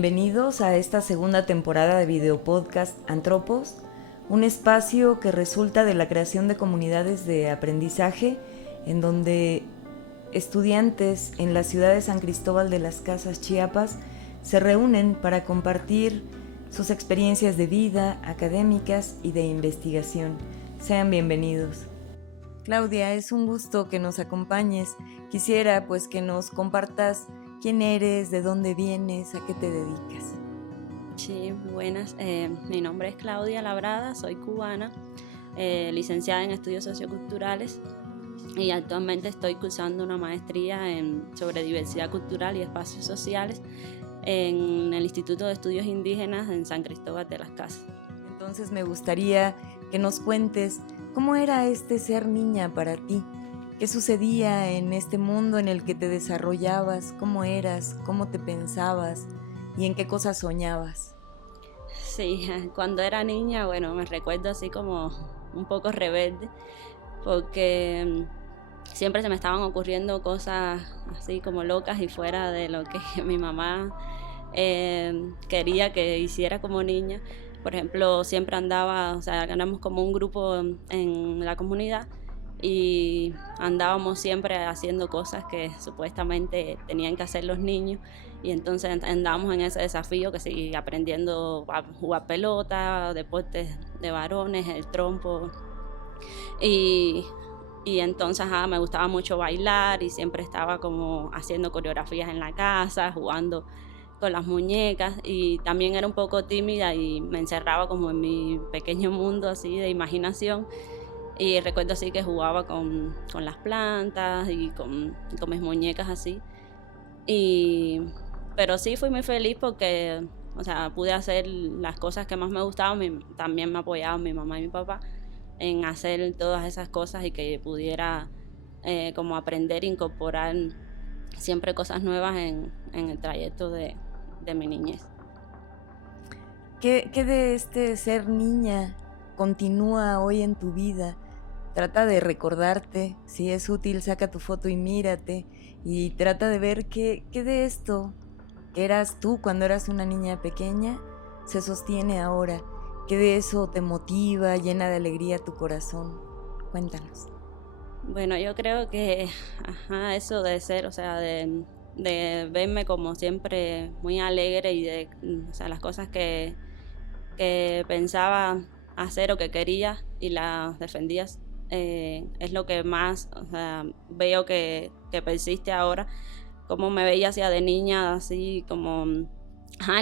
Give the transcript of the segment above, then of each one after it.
Bienvenidos a esta segunda temporada de videopodcast Antropos, un espacio que resulta de la creación de comunidades de aprendizaje en donde estudiantes en la ciudad de San Cristóbal de las Casas, Chiapas, se reúnen para compartir sus experiencias de vida, académicas y de investigación. Sean bienvenidos. Claudia, es un gusto que nos acompañes. Quisiera pues que nos compartas quién eres, de dónde vienes, a qué te dedicas. Sí, buenas. Mi nombre es Claudia Labrada, soy cubana, licenciada en estudios socioculturales y actualmente estoy cursando una maestría sobre diversidad cultural y espacios sociales en el Instituto de Estudios Indígenas en San Cristóbal de las Casas. Entonces me gustaría que nos cuentes cómo era ser niña para ti. ¿Qué sucedía en este mundo en el que te desarrollabas? ¿Cómo eras? ¿Cómo te pensabas? ¿Y en qué cosas soñabas? Sí, cuando era niña, me recuerdo así como un poco rebelde, porque siempre se me estaban ocurriendo cosas así como locas y fuera de lo que mi mamá quería que hiciera como niña. Por ejemplo, siempre ganamos como un grupo en la comunidad y andábamos siempre haciendo cosas que supuestamente tenían que hacer los niños, y entonces andábamos en ese desafío, que sí, aprendiendo a jugar pelota, deportes de varones, el trompo, y entonces me gustaba mucho bailar y siempre estaba como haciendo coreografías en la casa, jugando con las muñecas, y también era un poco tímida y me encerraba como en mi pequeño mundo así de imaginación. Y recuerdo así que jugaba con las plantas y con mis muñecas así. Pero sí fui muy feliz porque, pude hacer las cosas que más me gustaban. También me apoyaban mi mamá y mi papá en hacer todas esas cosas, y que pudiera como aprender e incorporar siempre cosas nuevas en el trayecto de mi niñez. ¿Qué de ser niña continúa hoy en tu vida? Trata de recordarte, si es útil, saca tu foto y mírate, y trata de ver qué de esto que eras tú cuando eras una niña pequeña se sostiene ahora. ¿Qué de eso te motiva, llena de alegría tu corazón? Cuéntanos. Bueno, yo creo que eso de ser, de verme como siempre muy alegre y de las cosas que pensaba hacer o que quería y las defendías, es lo que más veo que persiste ahora. Como me veía hacia de niña, así como en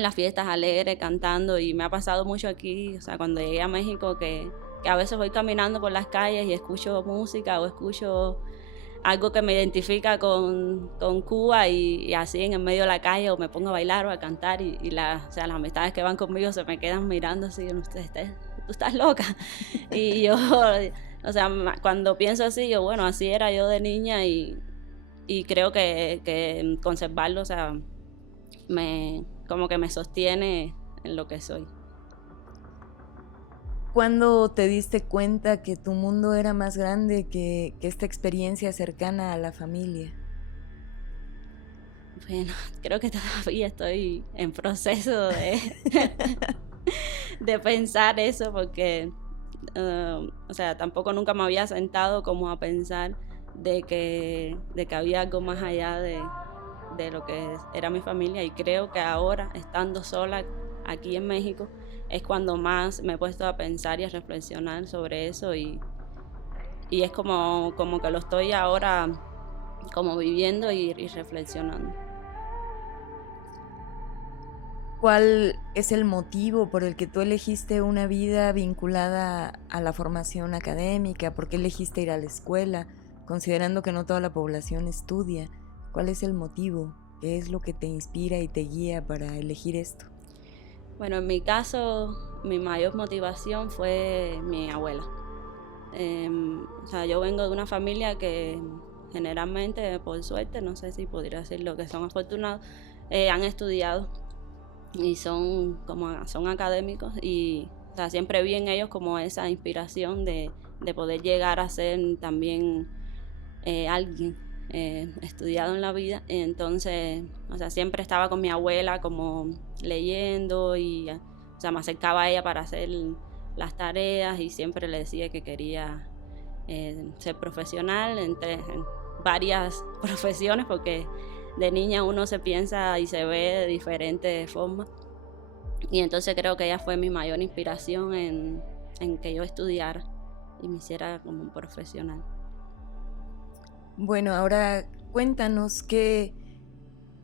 las fiestas alegre, cantando, y me ha pasado mucho aquí, cuando llegué a México, que a veces voy caminando por las calles y escucho música o escucho algo que me identifica con Cuba, y así en el medio de la calle, o me pongo a bailar o a cantar, y las amistades que van conmigo se me quedan mirando así, tú estás loca. Y yo, cuando pienso así, así era yo de niña, y creo que conservarlo, como que me sostiene en lo que soy. ¿Cuándo te diste cuenta que tu mundo era más grande que esta experiencia cercana a la familia? Bueno, creo que todavía estoy en proceso de pensar eso, porque tampoco nunca me había sentado como a pensar de que había algo más allá de lo que era mi familia, y creo que ahora, estando sola aquí en México, es cuando más me he puesto a pensar y a reflexionar sobre eso, y es como que lo estoy ahora como viviendo y reflexionando. ¿Cuál es el motivo por el que tú elegiste una vida vinculada a la formación académica? ¿Por qué elegiste ir a la escuela, considerando que no toda la población estudia? ¿Cuál es el motivo? ¿Qué es lo que te inspira y te guía para elegir esto? Bueno, en mi caso, mi mayor motivación fue mi abuela. Yo vengo de una familia que generalmente, por suerte, no sé si podría decirlo que son afortunados, han estudiado y son académicos, y siempre vi en ellos como esa inspiración de poder llegar a ser también alguien estudiado en la vida. Entonces, o sea, siempre estaba con mi abuela como leyendo y, o sea, me acercaba a ella para hacer las tareas y siempre le decía que quería ser profesional en varias profesiones, porque de niña uno se piensa y se ve de diferentes formas. Y entonces creo que ella fue mi mayor inspiración en que yo estudiara y me hiciera como un profesional. Bueno, ahora cuéntanos qué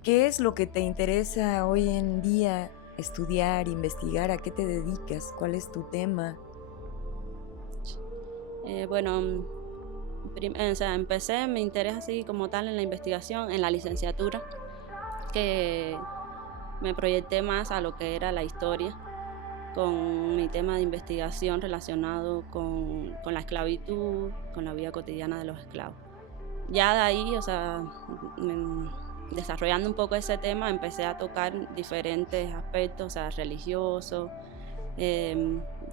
es lo que te interesa hoy en día estudiar, investigar, a qué te dedicas, cuál es tu tema. Bueno, o sea, empecé mi interés así como tal en la investigación, en la licenciatura, que me proyecté más a lo que era la historia, con mi tema de investigación relacionado con la esclavitud, con la vida cotidiana de los esclavos. Ya de ahí, o sea, desarrollando un poco ese tema, empecé a tocar diferentes aspectos, o sea, religiosos,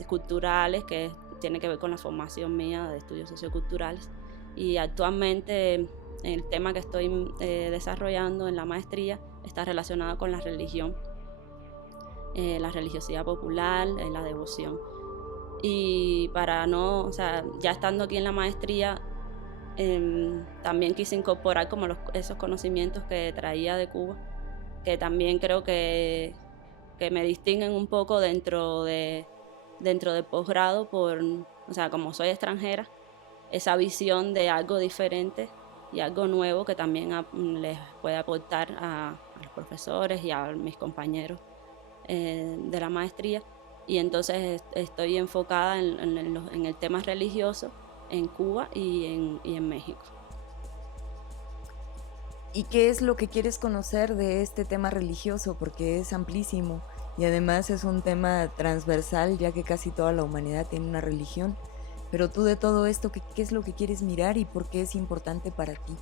culturales, que tiene que ver con la formación mía de estudios socioculturales. Y actualmente el tema que estoy desarrollando en la maestría está relacionado con la religión, la religiosidad popular, la devoción. Y para no, o sea, ya estando aquí en la maestría, también quise incorporar como esos conocimientos que traía de Cuba, que también creo que me distinguen un poco dentro del posgrado, o sea, como soy extranjera, esa visión de algo diferente y algo nuevo que también les puede aportar a los profesores y a mis compañeros de la maestría. Y entonces estoy enfocada en el tema religioso en Cuba y en México. ¿Y qué es lo que quieres conocer de este tema religioso? Porque es amplísimo y además es un tema transversal, ya que casi toda la humanidad tiene una religión. Pero tú, de todo esto, ¿qué es lo que quieres mirar y por qué es importante para ti?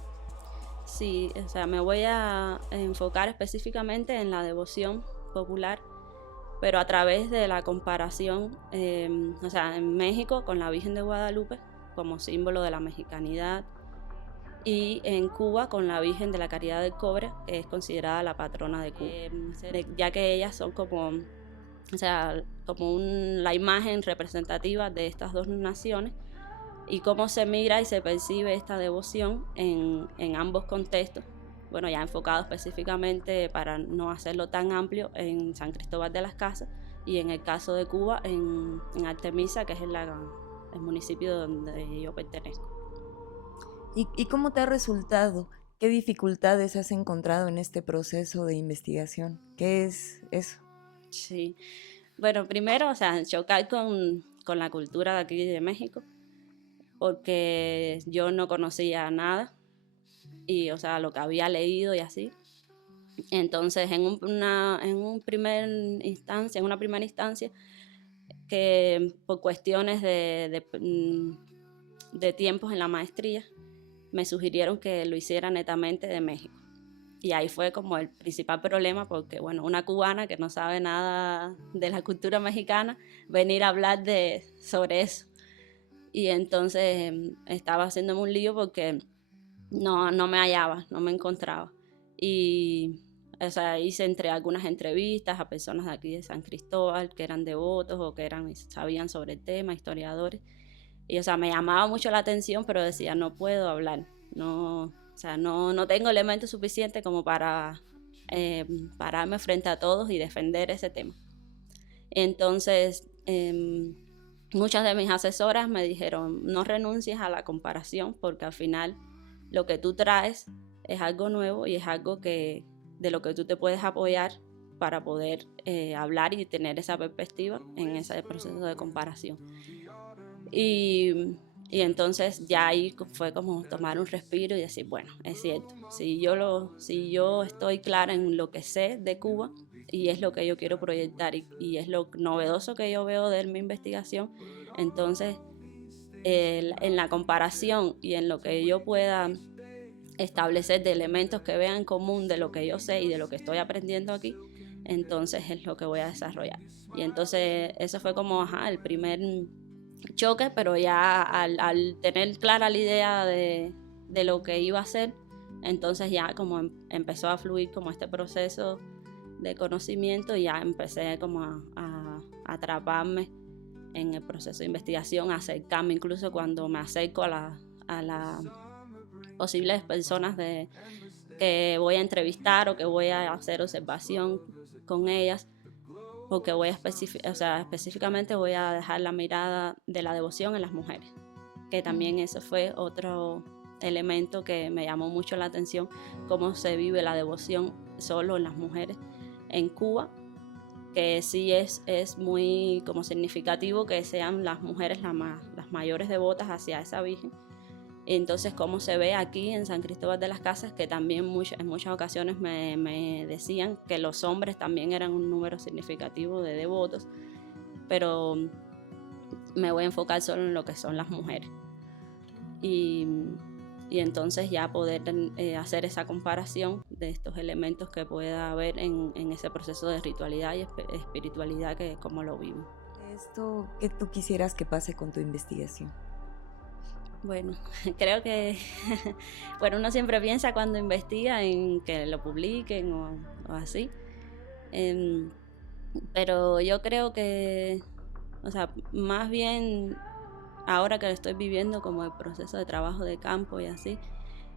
Sí, o sea, me voy a enfocar específicamente en la devoción popular, pero a través de la comparación, o sea, en México con la Virgen de Guadalupe como símbolo de la mexicanidad, y en Cuba con la Virgen de la Caridad del Cobre, que es considerada la patrona de Cuba, ya que ellas son como, o sea, como la imagen representativa de estas dos naciones, y cómo se mira y se percibe esta devoción en ambos contextos. Bueno, ya enfocado específicamente, para no hacerlo tan amplio, en San Cristóbal de las Casas, y en el caso de Cuba en Artemisa, que es el municipio donde yo pertenezco. ¿Y cómo te ha resultado? ¿Qué dificultades has encontrado en este proceso de investigación? ¿Qué es eso? Sí, bueno, primero, o sea, chocar con la cultura de aquí de México, porque yo no conocía nada, y, o sea, lo que había leído y así. Entonces, en una primera instancia, que por cuestiones de tiempos en la maestría, me sugirieron que lo hiciera netamente de México. Y ahí fue como el principal problema, porque, bueno, una cubana que no sabe nada de la cultura mexicana, venir a hablar sobre eso. Y entonces estaba haciéndome un lío porque no me hallaba, no me encontraba. Y, o sea, hice algunas entrevistas a personas de aquí de San Cristóbal que eran devotos o que sabían sobre el tema, historiadores. Y, o sea, me llamaba mucho la atención, pero decía, no puedo hablar, o sea, no tengo elementos suficientes como para pararme frente a todos y defender ese tema. Entonces, muchas de mis asesoras me dijeron, no renuncies a la comparación, porque al final lo que tú traes es algo nuevo y es algo de lo que tú te puedes apoyar para poder hablar y tener esa perspectiva en ese proceso de comparación. Y entonces ya ahí fue como tomar un respiro y decir, bueno, es cierto, si yo estoy clara en lo que sé de Cuba y es lo que yo quiero proyectar y es lo novedoso que yo veo de mi investigación, entonces en la comparación y en lo que yo pueda establecer de elementos que vean en común de lo que yo sé y de lo que estoy aprendiendo aquí, entonces es lo que voy a desarrollar. Y entonces eso fue como el primer choque, pero ya al tener clara la idea de lo que iba a hacer, entonces ya como empezó a fluir como este proceso de conocimiento y ya empecé como a atraparme en el proceso de investigación, a acercarme incluso cuando me acerco a las posibles personas que voy a entrevistar o que voy a hacer observación con ellas, porque voy a específicamente voy a dejar la mirada de la devoción en las mujeres, que también eso fue otro elemento que me llamó mucho la atención, cómo se vive la devoción solo en las mujeres en Cuba, que sí es muy como significativo que sean las mujeres las mayores devotas hacia esa Virgen. Entonces, cómo se ve aquí en San Cristóbal de las Casas, que también en muchas ocasiones me decían que los hombres también eran un número significativo de devotos, pero me voy a enfocar solo en lo que son las mujeres. Y entonces ya poder hacer esa comparación de estos elementos que pueda haber en ese proceso de ritualidad y espiritualidad que como lo vivo. ¿Esto qué tú quisieras que pase con tu investigación? Bueno, creo que bueno, uno siempre piensa cuando investiga en que lo publiquen o así, pero yo creo que, o sea, más bien ahora que lo estoy viviendo como el proceso de trabajo de campo y así,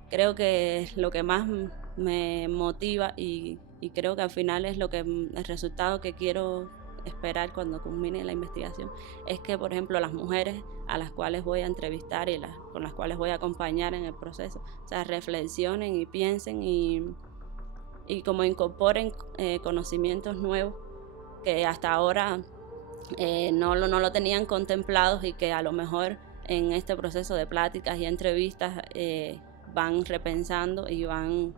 creo que lo que más me motiva y creo que al final es el resultado que quiero esperar cuando culmine la investigación, es que, por ejemplo, las mujeres a las cuales voy a entrevistar y con las cuales voy a acompañar en el proceso, o sea, reflexionen y piensen y como incorporen conocimientos nuevos que hasta ahora no lo tenían contemplados y que a lo mejor en este proceso de pláticas y entrevistas van repensando y van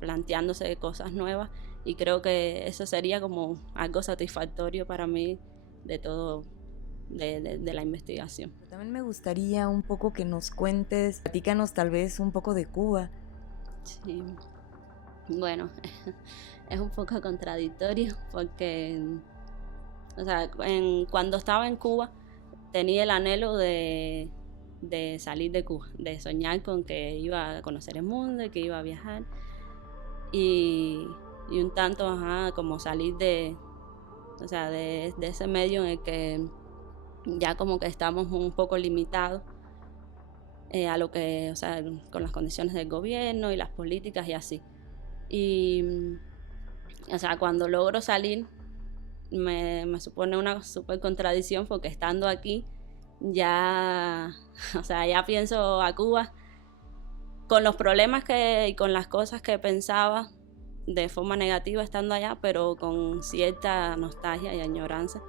planteándose cosas nuevas, y creo que eso sería como algo satisfactorio para mí de todo, de la investigación. También me gustaría un poco que nos cuentes, platícanos tal vez un poco de Cuba. Sí, bueno, es un poco contradictorio porque, o sea, cuando estaba en Cuba tenía el anhelo de salir de Cuba, de soñar con que iba a conocer el mundo y que iba a viajar, y un tanto, como salir de ese medio en el que ya como que estamos un poco limitados a lo que, o sea, con las condiciones del gobierno y las políticas y así. Y, o sea, cuando logro salir me supone una súper contradicción, porque estando aquí ya, o sea, ya pienso a Cuba con los problemas y con las cosas que pensaba de forma negativa estando allá, pero con cierta nostalgia y añoranza,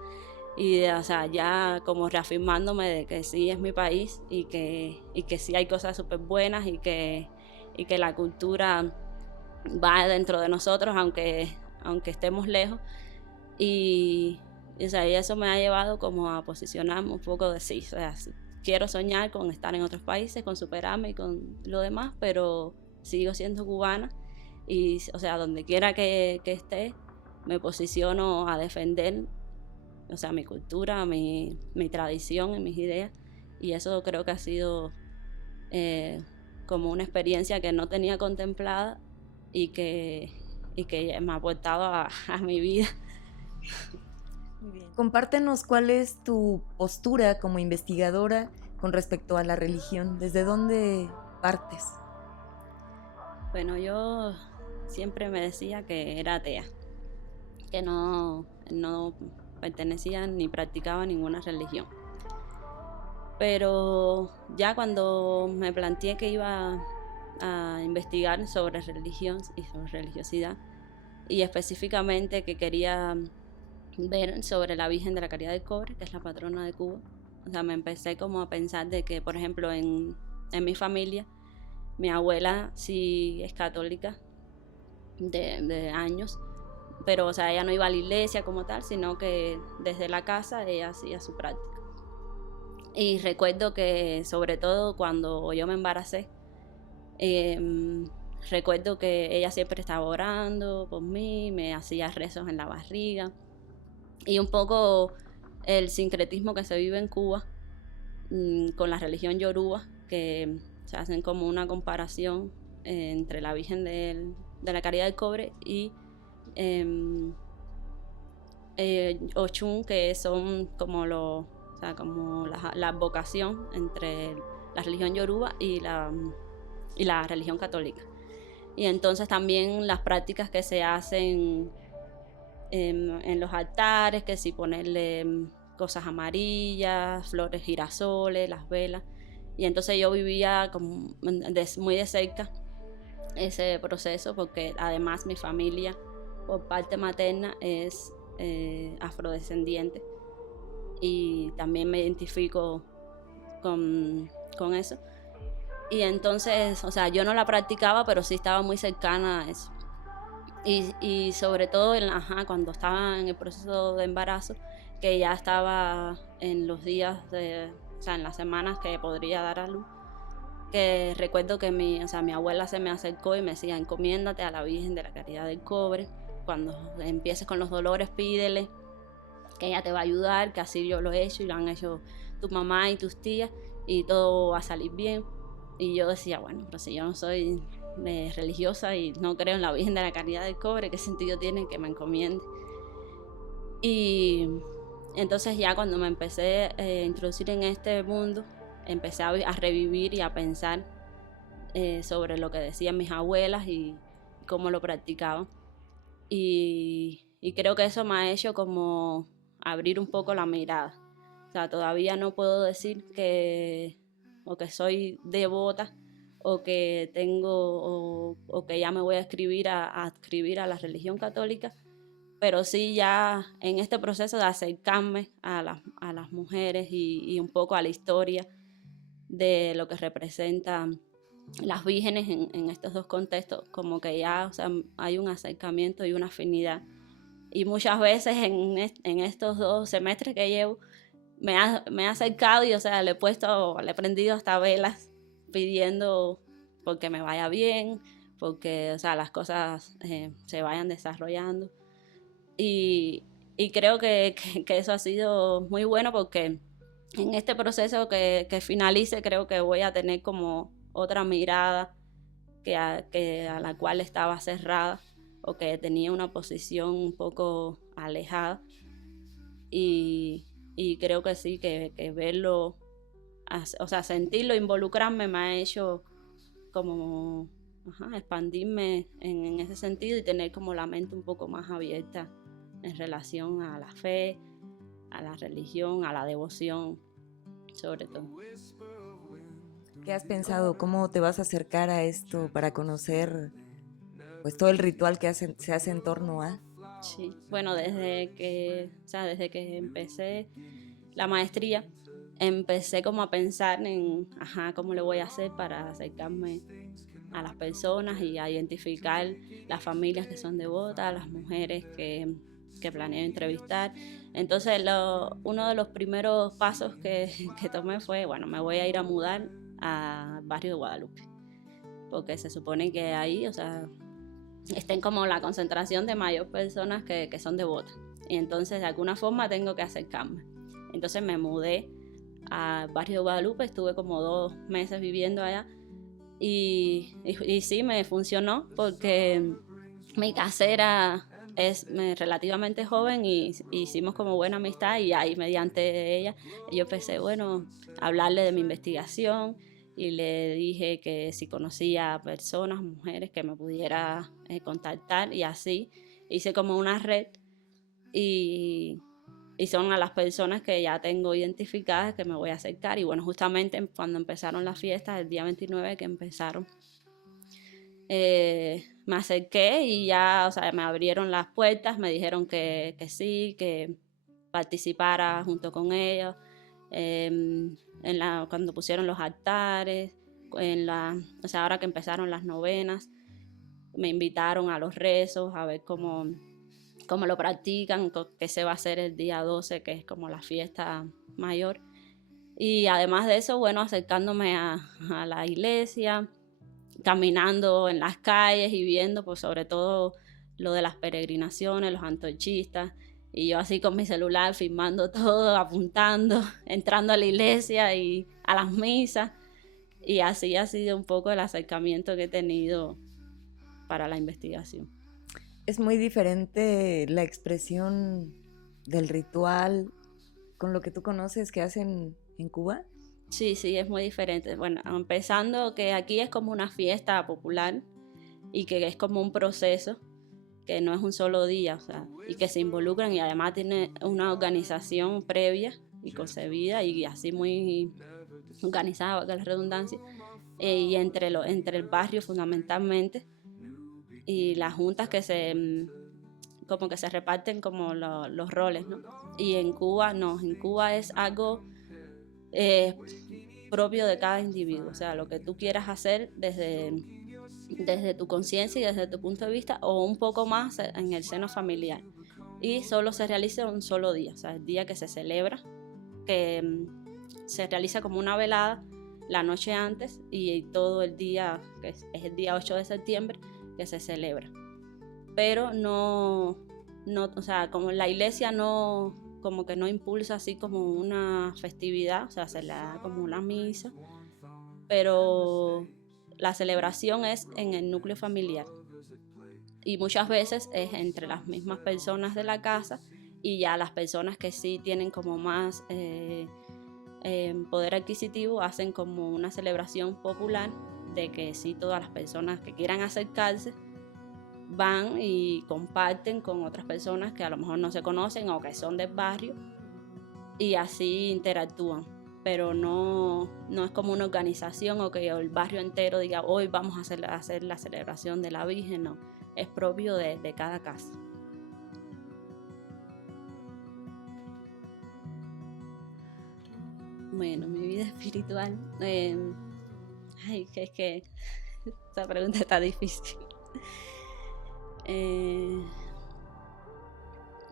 y o sea, ya como reafirmándome de que sí es mi país y que sí hay cosas súper buenas y que la cultura va dentro de nosotros aunque estemos lejos, y o sea, y eso me ha llevado como a posicionarme un poco de sí, o sea, quiero soñar con estar en otros países, con superarme y con lo demás, pero sigo siendo cubana y, o sea, donde quiera que esté, me posiciono a defender, o sea, mi cultura, mi tradición y mis ideas, y eso creo que ha sido como una experiencia que no tenía contemplada y que me ha aportado a mi vida. Muy bien. Compártenos cuál es tu postura como investigadora con respecto a la religión. ¿Desde dónde partes? Bueno, yo siempre me decía que era atea, que no pertenecía ni practicaba ninguna religión. Pero ya cuando me planteé que iba a investigar sobre religión y sobre religiosidad, y específicamente que quería ver sobre la Virgen de la Caridad del Cobre, que es la patrona de Cuba, o sea, me empecé como a pensar de que, por ejemplo, en mi familia, mi abuela sí es católica de años, pero, o sea, ella no iba a la iglesia como tal, sino que desde la casa ella hacía su práctica. Y recuerdo que, sobre todo cuando yo me embaracé, recuerdo que ella siempre estaba orando por mí, me hacía rezos en la barriga, y un poco el sincretismo que se vive en Cuba con la religión yoruba, que se hacen como una comparación entre la Virgen de la Caridad del Cobre y Ochun, que son como la vocación entre la religión yoruba y la religión católica. Y entonces también las prácticas que se hacen en los altares, que si ponerle cosas amarillas, flores girasoles, las velas. Y entonces yo vivía muy de cerca ese proceso, porque además mi familia por parte materna es afrodescendiente y también me identifico con eso. Y entonces, o sea, yo no la practicaba, pero sí estaba muy cercana a eso. Y sobre todo cuando estaba en el proceso de embarazo, que ya estaba en los días, o sea, en las semanas que podría dar a luz, que recuerdo que mi abuela se me acercó y me decía, encomiéndate a la Virgen de la Caridad del Cobre, cuando empieces con los dolores pídele, que ella te va a ayudar, que así yo lo he hecho y lo han hecho tu mamá y tus tías, y todo va a salir bien. Y yo decía, bueno, pero si yo no soy religiosa y no creo en la Virgen de la Caridad del Cobre, ¿qué sentido tiene que me encomiende? Y entonces ya cuando me empecé a introducir en este mundo, empecé a revivir y a pensar sobre lo que decían mis abuelas y cómo lo practicaban. Y creo que eso me ha hecho como abrir un poco la mirada. O sea, todavía no puedo decir que soy devota o que tengo o que ya me voy a adscribir a la religión católica, pero sí ya en este proceso de acercarme a las mujeres y un poco a la historia de lo que representan las vírgenes en estos dos contextos, como que ya, o sea, hay un acercamiento y una afinidad. Y muchas veces en estos 2 semestres que llevo, me ha acercado y, o sea, le he prendido hasta velas pidiendo porque me vaya bien, porque, o sea, las cosas se vayan desarrollando. Y creo que eso ha sido muy bueno, porque en este proceso que finalice, creo que voy a tener como otra mirada a la cual estaba cerrada o que tenía una posición un poco alejada. Y creo que sí, que verlo, o sea, sentirlo, involucrarme, me ha hecho como expandirme en ese sentido y tener como la mente un poco más abierta en relación a la fe, a la religión, a la devoción, sobre todo. ¿Qué has pensado? ¿Cómo te vas a acercar a esto para conocer pues todo el ritual que se hace en torno a? Sí, bueno, desde que empecé la maestría, empecé como a pensar en cómo le voy a hacer para acercarme a las personas y a identificar las familias que son devotas, las mujeres que planeo entrevistar. Entonces uno de los primeros pasos que tomé fue, bueno, me voy a ir a mudar al barrio de Guadalupe, porque se supone que ahí, o sea, estén como la concentración de mayor personas que son devotas. Y entonces de alguna forma tengo que acercarme. Entonces me mudé al barrio de Guadalupe, estuve como 2 meses viviendo allá y sí me funcionó, porque mi casera es relativamente joven y hicimos como buena amistad, y ahí mediante ella yo empecé, bueno, a hablarle de mi investigación y le dije que si conocía personas, mujeres que me pudiera contactar, y así hice como una red y son a las personas que ya tengo identificadas que me voy a acercar. Y bueno, justamente cuando empezaron las fiestas, el día 29 que empezaron, me acerqué y ya, o sea, me abrieron las puertas, me dijeron que sí, que participara junto con ellos cuando pusieron los altares, o sea, ahora que empezaron las novenas, me invitaron a los rezos, a ver cómo lo practican, que se va a hacer el día 12, que es como la fiesta mayor. Y además de eso, bueno, acercándome a la iglesia, caminando en las calles y viendo, pues, sobre todo lo de las peregrinaciones, los antorchistas, y yo así con mi celular filmando todo, apuntando, entrando a la iglesia y a las misas. Y así ha sido un poco el acercamiento que he tenido para la investigación. Es muy diferente la expresión del ritual con lo que tú conoces que hacen en Cuba. Sí, es muy diferente. Bueno, empezando que aquí es como una fiesta popular y que es como un proceso, que no es un solo día, o sea, y que se involucran y además tiene una organización previa y concebida y así muy organizada, valga la redundancia, y entre el barrio fundamentalmente, y las juntas que como que se reparten como los roles, ¿no? Y en Cuba no, en Cuba es algo propio de cada individuo, o sea, lo que tú quieras hacer desde tu conciencia y desde tu punto de vista, o un poco más en el seno familiar. Y solo se realiza un solo día, o sea, el día que se celebra, que se realiza como una velada la noche antes y todo el día, que es el día 8 de septiembre, que se celebra. Pero no, o sea, como la iglesia no, como que no impulsa así como una festividad, o sea, se le da como una misa, pero la celebración es en el núcleo familiar. Y muchas veces es entre las mismas personas de la casa y ya las personas que sí tienen como más poder adquisitivo hacen como una celebración popular de que sí todas las personas que quieran acercarse van y comparten con otras personas que a lo mejor no se conocen o que son del barrio y así interactúan, pero no es como una organización o que el barrio entero diga hoy vamos a hacer la celebración de la Virgen, no, es propio de cada casa. Bueno, mi vida espiritual, es que esta pregunta está difícil.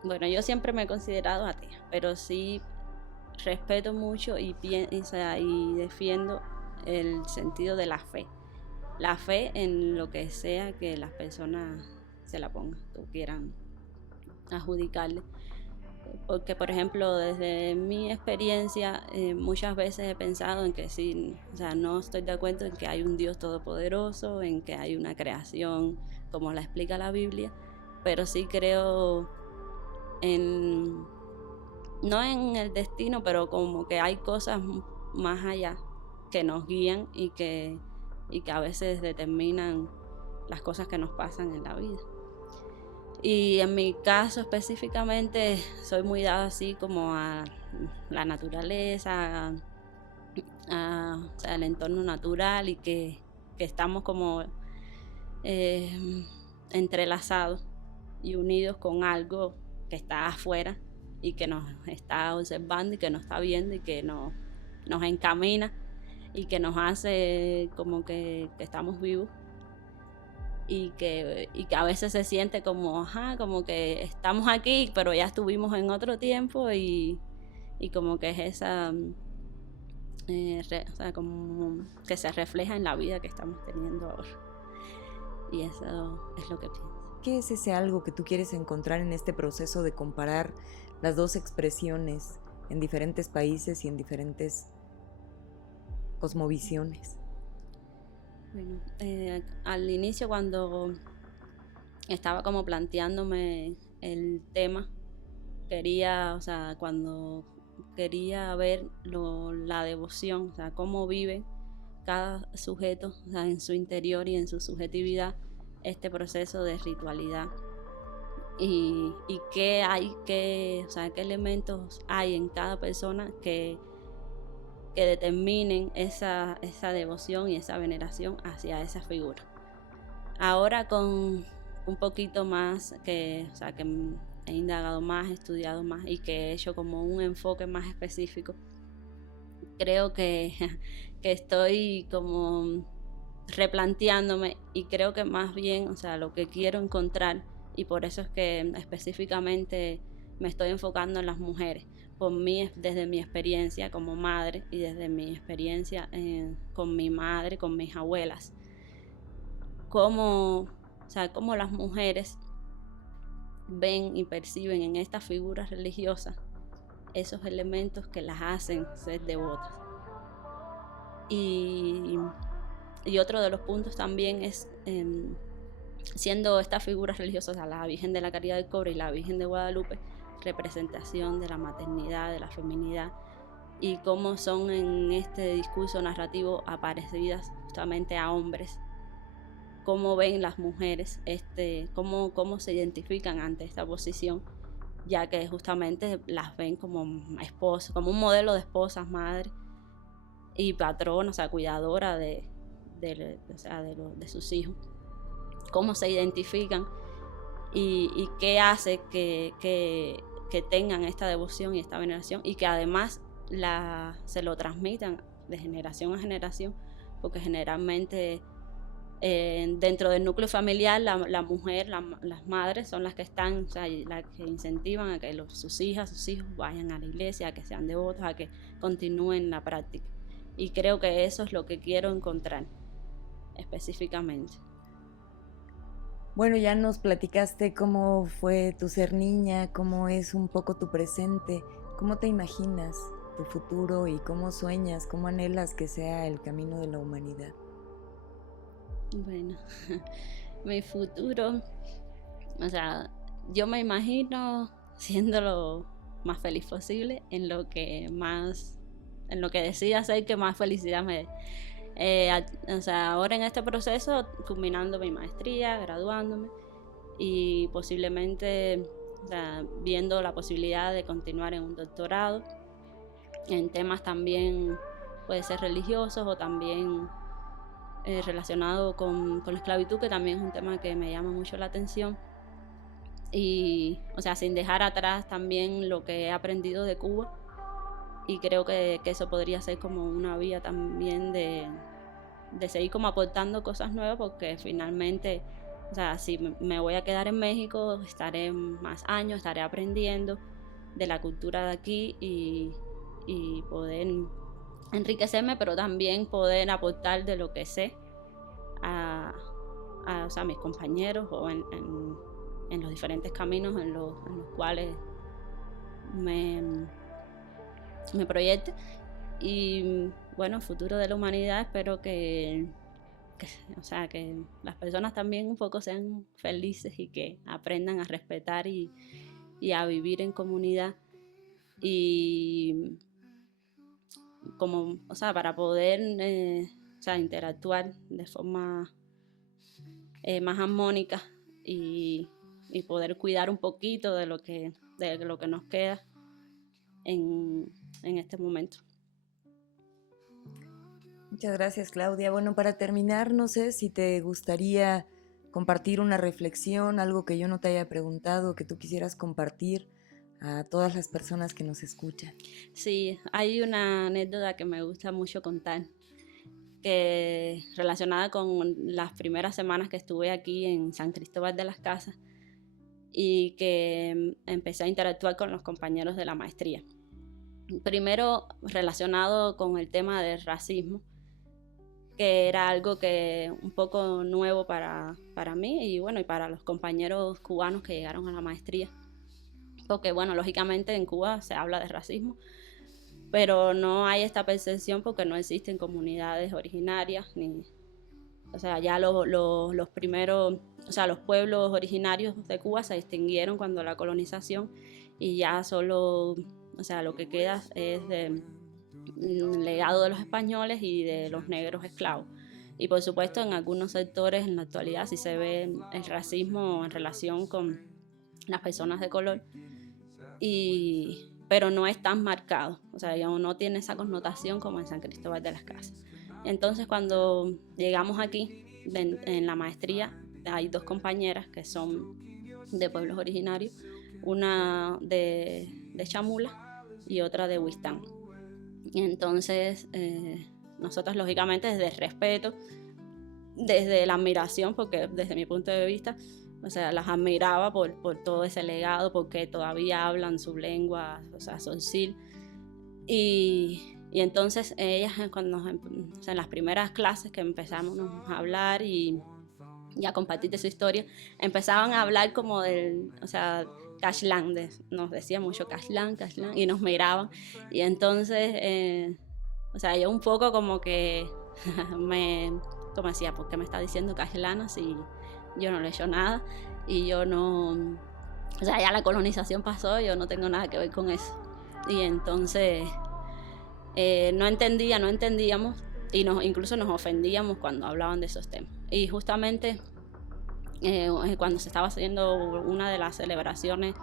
Bueno, yo siempre me he considerado atea, pero sí respeto mucho y defiendo el sentido de la fe. La fe en lo que sea que las personas se la pongan o quieran adjudicarle. Porque, por ejemplo, desde mi experiencia, muchas veces he pensado en que sí, o sea, no estoy de acuerdo en que hay un Dios todopoderoso, en que hay una creación como la explica la Biblia, pero sí creo no en el destino, pero como que hay cosas más allá que nos guían y que a veces determinan las cosas que nos pasan en la vida. Y en mi caso específicamente soy muy dada así como a la naturaleza, o sea, el entorno natural y que estamos como entrelazados y unidos con algo que está afuera y que nos está observando y que nos está viendo y que nos encamina y que nos hace como que estamos vivos. Y que a veces se siente como, como que estamos aquí, pero ya estuvimos en otro tiempo y como que es esa, o sea, como que se refleja en la vida que estamos teniendo ahora. Y eso es lo que pienso. ¿Qué es ese algo que tú quieres encontrar en este proceso de comparar las dos expresiones en diferentes países y en diferentes cosmovisiones? Bueno, al inicio cuando estaba como planteándome el tema, cuando quería ver la devoción, o sea, cómo vive cada sujeto, o sea, en su interior y en su subjetividad, este proceso de ritualidad. Y qué o sea, qué elementos hay en cada persona que determinen esa devoción y esa veneración hacia esa figura. Ahora con un poquito más, que he indagado más, he estudiado más y que he hecho como un enfoque más específico, creo que estoy como replanteándome y creo que más bien, o sea, lo que quiero encontrar, y por eso es que específicamente me estoy enfocando en las mujeres, desde mi experiencia como madre y desde mi experiencia con mi madre, con mis abuelas, cómo las mujeres ven y perciben en estas figuras religiosas esos elementos que las hacen ser devotas. Y, y otro de los puntos también es, siendo estas figuras religiosas, la Virgen de la Caridad del Cobre y la Virgen de Guadalupe, representación de la maternidad, de la feminidad, y cómo son en este discurso narrativo aparecidas justamente a hombres, cómo ven las mujeres, cómo se identifican ante esta posición, ya que justamente las ven como esposas, como un modelo de esposas, madre y patrona, o sea, cuidadora de sus hijos, cómo se identifican y qué hace que tengan esta devoción y esta veneración, y que además se lo transmitan de generación a generación, porque generalmente dentro del núcleo familiar la mujer, las madres son las que están, o sea, las que incentivan a que sus hijos vayan a la iglesia, a que sean devotos, a que continúen la práctica. Y creo que eso es lo que quiero encontrar específicamente. Bueno, ya nos platicaste cómo fue tu ser niña, cómo es un poco tu presente, cómo te imaginas tu futuro y cómo sueñas, cómo anhelas que sea el camino de la humanidad. Bueno, mi futuro, o sea, yo me imagino siendo lo más feliz posible en lo que decida hacer que más felicidad me dé. O sea, ahora en este proceso, culminando mi maestría, graduándome y posiblemente, o sea, viendo la posibilidad de continuar en un doctorado en temas también, puede ser religiosos o también relacionado con la esclavitud, que también es un tema que me llama mucho la atención. Y, o sea, sin dejar atrás también lo que he aprendido de Cuba, y creo que eso podría ser como una vía también de seguir como aportando cosas nuevas, porque finalmente, o sea, si me voy a quedar en México, estaré más años, estaré aprendiendo de la cultura de aquí y poder enriquecerme, pero también poder aportar de lo que sé a o sea, mis compañeros o en los diferentes caminos en los cuales me proyecte. Y bueno, futuro de la humanidad, espero que las personas también un poco sean felices y que aprendan a respetar y a vivir en comunidad, y como, o sea, para poder interactuar de forma más armónica y poder cuidar un poquito de lo que nos queda en este momento. Muchas gracias, Claudia. Bueno, para terminar, no sé si te gustaría compartir una reflexión, algo que yo no te haya preguntado, que tú quisieras compartir a todas las personas que nos escuchan. Sí, hay una anécdota que me gusta mucho contar, que relacionada con las primeras semanas que estuve aquí en San Cristóbal de las Casas y que empecé a interactuar con los compañeros de la maestría. Primero, relacionado con el tema del racismo, que era algo que un poco nuevo para mí y bueno, y para los compañeros cubanos que llegaron a la maestría, porque bueno, lógicamente en Cuba se habla de racismo, pero no hay esta percepción porque no existen comunidades originarias, o sea, ya los primeros, o sea, los pueblos originarios de Cuba se extinguieron cuando la colonización, y ya solo, o sea, lo que queda es de legado de los españoles y de los negros esclavos. Y por supuesto en algunos sectores en la actualidad sí se ve el racismo en relación con las personas de color, pero no es tan marcado, o sea, ya no tiene esa connotación como en San Cristóbal de las Casas. Entonces cuando llegamos aquí en la maestría, hay dos compañeras que son de pueblos originarios, una de Chamula y otra de Huistán. Y entonces nosotros lógicamente desde el respeto, desde la admiración, porque desde mi punto de vista, o sea, las admiraba por todo ese legado, porque todavía hablan su lengua, o sea, solcil. Y entonces ellas, cuando, o sea, en las primeras clases que empezamos a hablar y a compartir de su historia, empezaban a hablar como del, o sea, Cashland, nos decía mucho Cashland, y nos miraban. Y entonces O sea, yo un poco como que como decía, ¿por qué me está diciendo cashlana si yo no le he hecho nada? Y yo no, o sea, ya la colonización pasó, yo no tengo nada que ver con eso. Y entonces no entendíamos y incluso nos ofendíamos cuando hablaban de esos temas. Y justamente cuando se estaba haciendo una de las celebraciones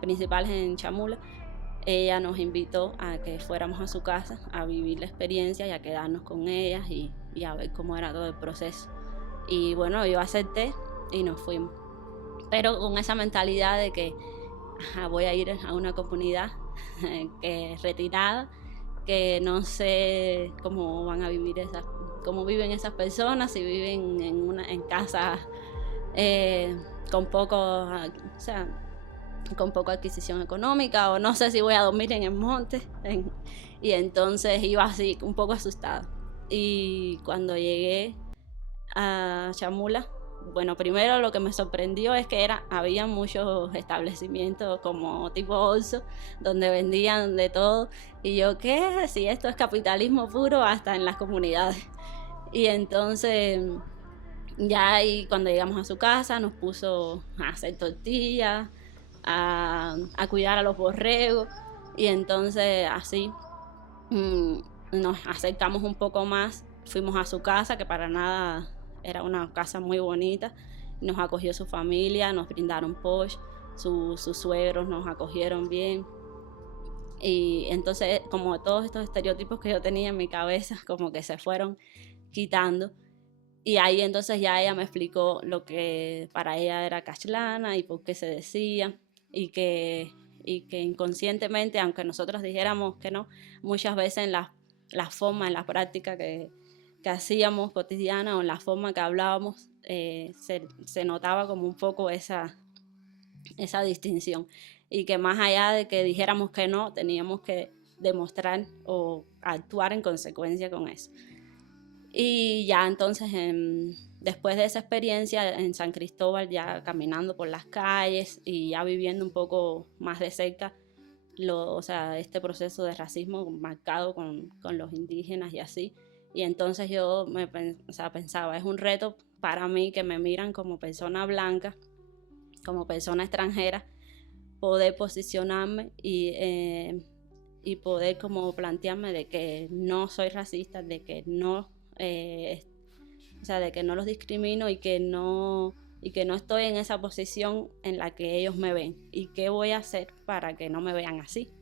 principales en Chamula, ella nos invitó a que fuéramos a su casa a vivir la experiencia y a quedarnos con ellas y a ver cómo era todo el proceso. Y bueno, yo acepté y nos fuimos. Pero con esa mentalidad de que voy a ir a una comunidad que es retirada, que no sé cómo van a vivir cómo viven esas personas, si viven en casas con poca adquisición económica, o no sé si voy a dormir en el monte. Y entonces iba así un poco asustada. Y cuando llegué a Chamula, bueno, primero lo que me sorprendió es que había muchos establecimientos como tipo Oxxo, donde vendían de todo. Y yo, ¿qué? Si esto es capitalismo puro hasta en las comunidades. Y entonces ya ahí cuando llegamos a su casa nos puso a hacer tortillas, a cuidar a los borregos. Y entonces así nos acercamos un poco más, fuimos a su casa, que para nada era una casa muy bonita, nos acogió su familia, nos brindaron posh, sus suegros nos acogieron bien. Y entonces como todos estos estereotipos que yo tenía en mi cabeza como que se fueron quitando. Y ahí entonces ya ella me explicó lo que para ella era cashlana y por qué se decía, y que inconscientemente, aunque nosotros dijéramos que no, muchas veces en la forma, en la práctica que hacíamos cotidiana o en la forma que hablábamos, se notaba como un poco esa distinción. Y que más allá de que dijéramos que no, teníamos que demostrar o actuar en consecuencia con eso. Y ya entonces, después de esa experiencia en San Cristóbal, ya caminando por las calles y ya viviendo un poco más de cerca este proceso de racismo marcado con los indígenas y así. Y entonces yo pensaba, es un reto para mí que me miran como persona blanca, como persona extranjera, poder posicionarme y poder como plantearme de que no soy racista, de que no de que no los discrimino y que no estoy en esa posición en la que ellos me ven, y qué voy a hacer para que no me vean así.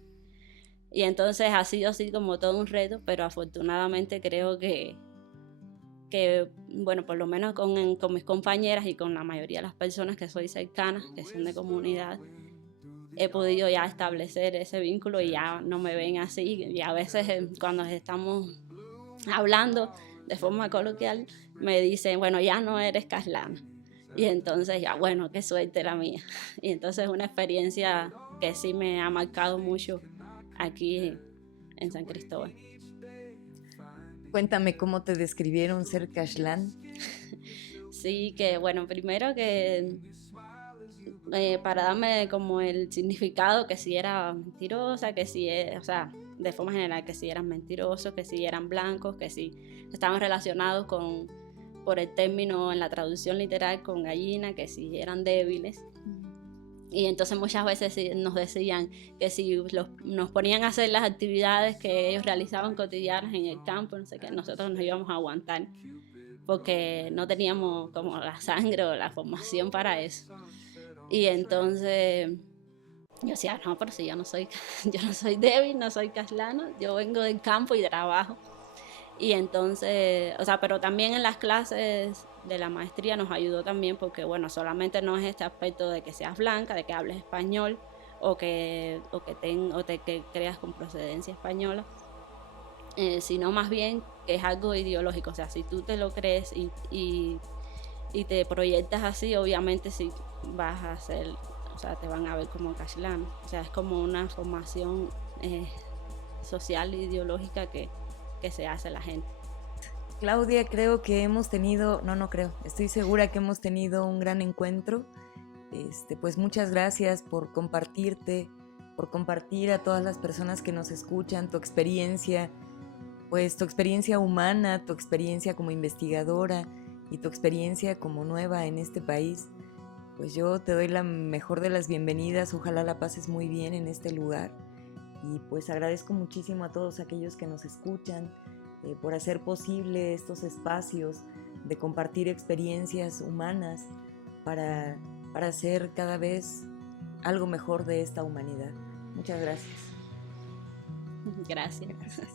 Y entonces ha sido así como todo un reto, pero afortunadamente creo que bueno, por lo menos con mis compañeras y con la mayoría de las personas que soy cercanas, que son de comunidad, he podido ya establecer ese vínculo y ya no me ven así. Y a veces cuando estamos hablando de forma coloquial, me dicen, bueno, ya no eres cashlana. Y entonces ya, bueno, qué suerte la mía. Y entonces es una experiencia que sí me ha marcado mucho aquí en San Cristóbal. Cuéntame cómo te describieron ser cashlán. Sí, que bueno, primero que para darme como el significado, que si era mentirosa, que si, o sea, de forma general, que si eran mentirosos, que si eran blancos, que si estaban relacionados por el término en la traducción literal con gallina, que si eran débiles. Y entonces muchas veces nos decían que si nos ponían a hacer las actividades que ellos realizaban cotidianas en el campo, no sé qué, nosotros nos íbamos a aguantar porque no teníamos como la sangre o la formación para eso. Y entonces yo decía, no, pero si yo no soy débil, no soy cashlana, yo vengo del campo y trabajo. Y entonces, o sea, pero también en las clases de la maestría nos ayudó también porque, bueno, solamente no es este aspecto de que seas blanca, de que hables español o que creas con procedencia española, sino más bien que es algo ideológico. O sea, si tú te lo crees y te proyectas así, obviamente sí vas a ser, o sea, te van a ver como cashlana. O sea, es como una formación social e ideológica que se hace la gente. Claudia, creo que hemos tenido, estoy segura que hemos tenido un gran encuentro. Pues muchas gracias por compartir a todas las personas que nos escuchan tu experiencia, pues tu experiencia humana, tu experiencia como investigadora y tu experiencia como nueva en este país. Pues yo te doy la mejor de las bienvenidas, ojalá la pases muy bien en este lugar y pues agradezco muchísimo a todos aquellos que nos escuchan por hacer posible estos espacios de compartir experiencias humanas para hacer cada vez algo mejor de esta humanidad. Muchas gracias. Gracias. Gracias.